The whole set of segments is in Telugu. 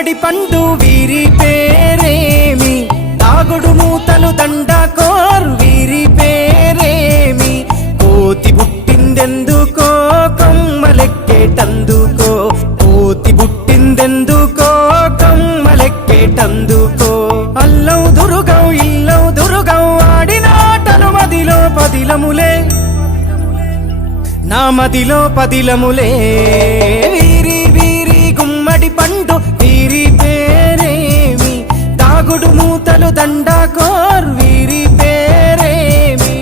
గుమ్మడి పండు వీరి పేరేమి, దాగుడు మూతలు దండకోర్ వీరి పేరేమి, కోతి పుట్టిందెందుకో కొమ్మలెక్కేటందుకో, కోతి పుట్టిందెందుకో కొమ్మలెక్కేటందుకో, అల్లవు దురుగం ఇల్లవు దురుగం ఆడిన ఆటలు మదిలో పదిలములే, నా మదిలో పదిలములే. వీరి వీరి గుమ్మడి పండు వీరి పేరేమి, దాగుడు మూతలు దండకోర్ వీరి పేరేమి.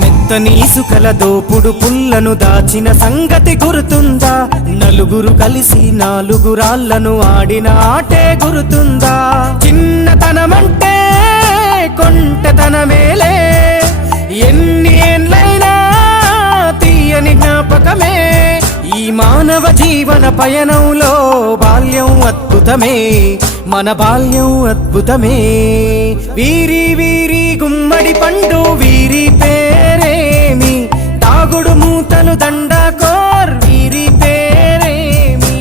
మెత్తని ఇసుకల దోపుడు పుల్లను దాచిన సంగతి గుర్తుందా, నలుగురు కలిసి నాలుగురాళ్లను ఆడిన ఆటే గుర్తుందా, చిన్నతనమంటే కొంటెతనమేలే, ఎన్ని ఏండ్లైనా తీయని జ్ఞాపకమే, ఈ మానవ జీవన పయనంలో బాల్యం అద్భుతమే, మన బాల్యం అద్భుతమే. వీరి వీరి గుమ్మడి పండు వీరి పేరేమి, దాగుడు మూతలు దండకోర్ వీరి పేరేమి.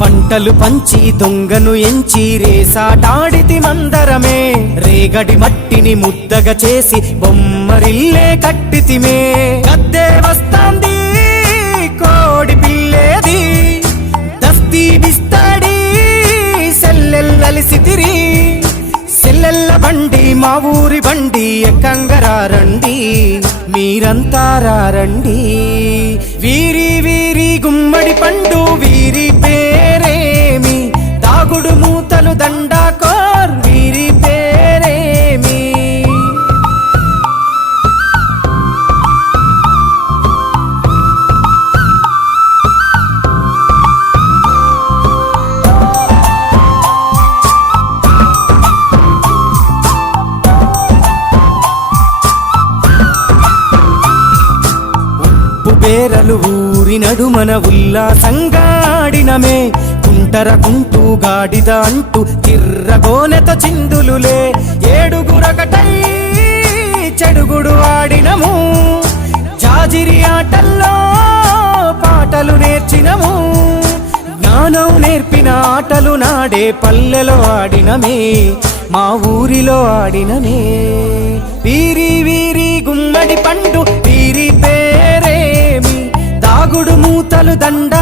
పంటలు పంచి దొంగను ఎంచి రేసాటాడితి మందరమే, రేగడి మట్టిని ముద్దగా చేసి బొమ్మరిల్లే కట్టితిమే, గద్దే వస్తాంది కోడి పిల్లేది, దస్తీ బిస్తాడి సెల్లెల్లలిసితిరి, సెల్లెల్ల బండి మా ఊరి బండి ఎక్కంగరారండి, మీరంతా రారండి. వీరి వీరి గుమ్మడి పండు వీరి పేరేమి, దాగుడు మూతలు దండకోర్ వీరి పేరేమి. పేరలు ఊరి నడుమన ఉల్లాసంగాడినమే, కుంటర కుంటూ గాడిద అంటూ తిర్రగోనెత చిందులులే, ఏడుగురకటై చెడుగుడు ఆడినము, జాజిరి ఆటల్లో పాటలు నేర్చినము, జ్ఞానం నేర్పిన ఆటలు నాడే పల్లెలో ఆడినమే, మా ఊరిలో ఆడినమే. వీరి వీరి గుమ్మడి పండు వీరి పేరేమి, దాగుడు మూతలు దండ